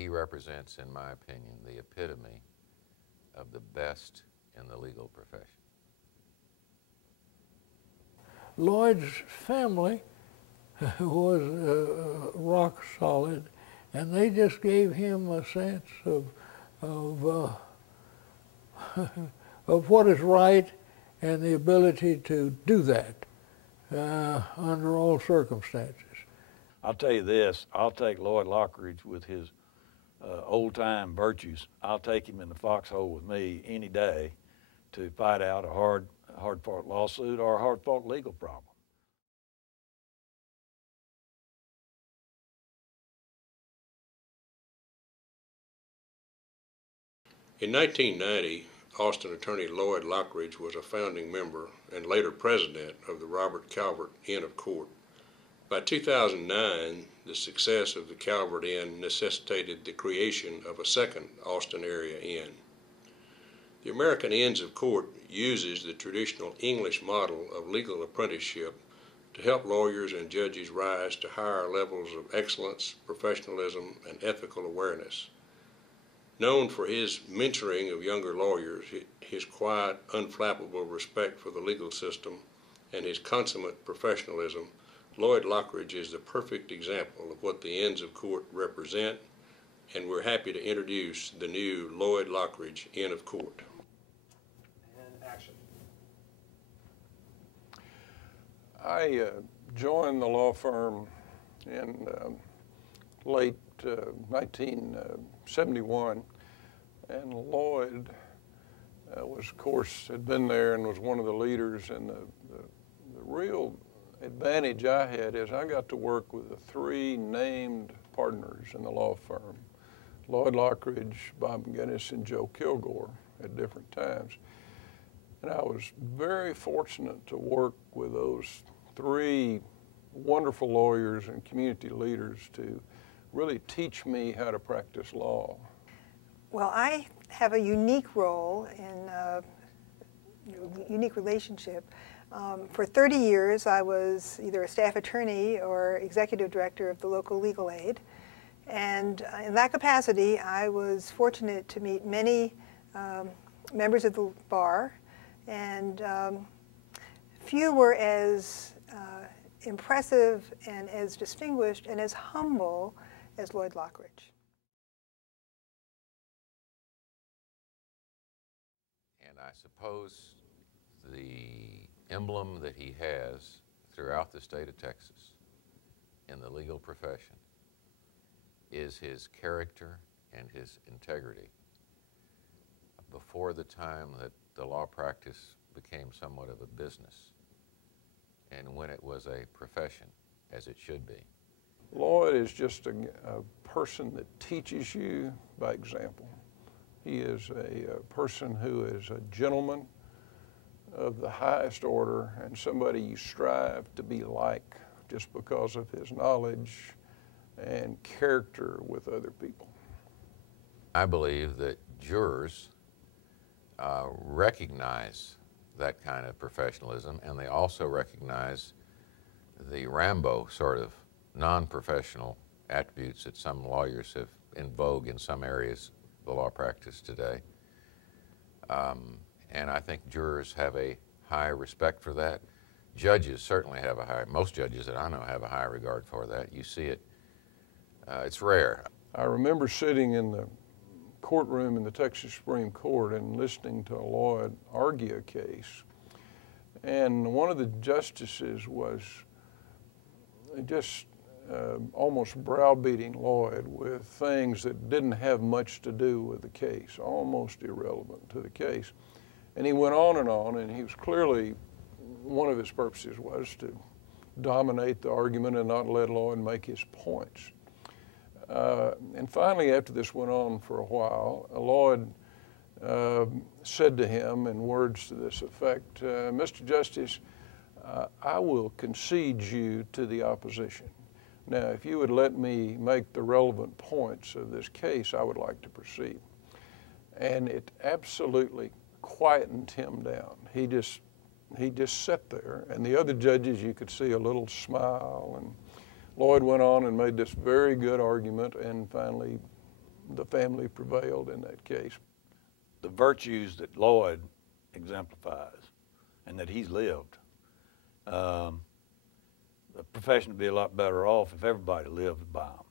he represents, in my opinion, the epitome of the best in the legal profession. Lloyd's family was rock solid, and they just gave him a sense of of what is right and the ability to do that under all circumstances. I'll tell you this, I'll take Lloyd Lochridge with his old-time virtues. I'll take him in the foxhole with me any day to fight out a hard-fought lawsuit or a hard-fought legal problem. In 1990, Austin attorney Lloyd Lochridge was a founding member and later president of the Robert Calvert Inn of Court. By 2009, the success of the Calvert Inn necessitated the creation of a second Austin area inn. The American Inns of Court uses the traditional English model of legal apprenticeship to help lawyers and judges rise to higher levels of excellence, professionalism, and ethical awareness. Known for his mentoring of younger lawyers, his quiet, unflappable respect for the legal system, and his consummate professionalism, Lloyd Lochridge is the perfect example of what the Inns of Court represent, and we're happy to introduce the new Lloyd Lochridge Inn of Court. And action. I joined the law firm in late 1971, and Lloyd was, of course, had been there and was one of the leaders. And the real advantage I had is I got to work with the three named partners in the law firm, Lloyd Lochridge, Bob McGinnis, and Joe Kilgore at different times. And I was very fortunate to work with those three wonderful lawyers and community leaders to really teach me how to practice law. Well, I have a unique role in unique relationship. For 30 years, I was either a staff attorney or executive director of the local legal aid. And in that capacity, I was fortunate to meet many members of the bar, and few were as impressive and as distinguished and as humble as Lloyd Lochridge. And I suppose the emblem that he has throughout the state of Texas in the legal profession is his character and his integrity. Before the time that the law practice became somewhat of a business, and when it was a profession, as it should be. Lloyd is just a person that teaches you by example. He is a person who is a gentleman of the highest order and somebody you strive to be like just because of his knowledge and character with other people. I believe that jurors recognize that kind of professionalism, and they also recognize the Rambo sort of non-professional attributes that some lawyers have in vogue in some areas of the law practice today. And I think jurors have a high respect for that. Judges certainly have a high, most judges that I know have a high regard for that. You see it, it's rare. I remember sitting in the courtroom in the Texas Supreme Court and listening to Lloyd argue a case. And one of the justices was just almost browbeating Lloyd with things that didn't have much to do with the case, almost irrelevant to the case. And he went on, and he was clearly, one of his purposes was to dominate the argument and not let Lloyd make his points. And finally, after this went on for a while, Lloyd said to him in words to this effect, Mr. Justice, I will concede you to the opposition. Now, if you would let me make the relevant points of this case, I would like to proceed. And it absolutely quietened him down. He just sat there, and the other judges, you could see a little smile, and Lloyd went on and made this very good argument and finally the family prevailed in that case. The virtues that Lloyd exemplifies and that he's lived, the profession would be a lot better off if everybody lived by them.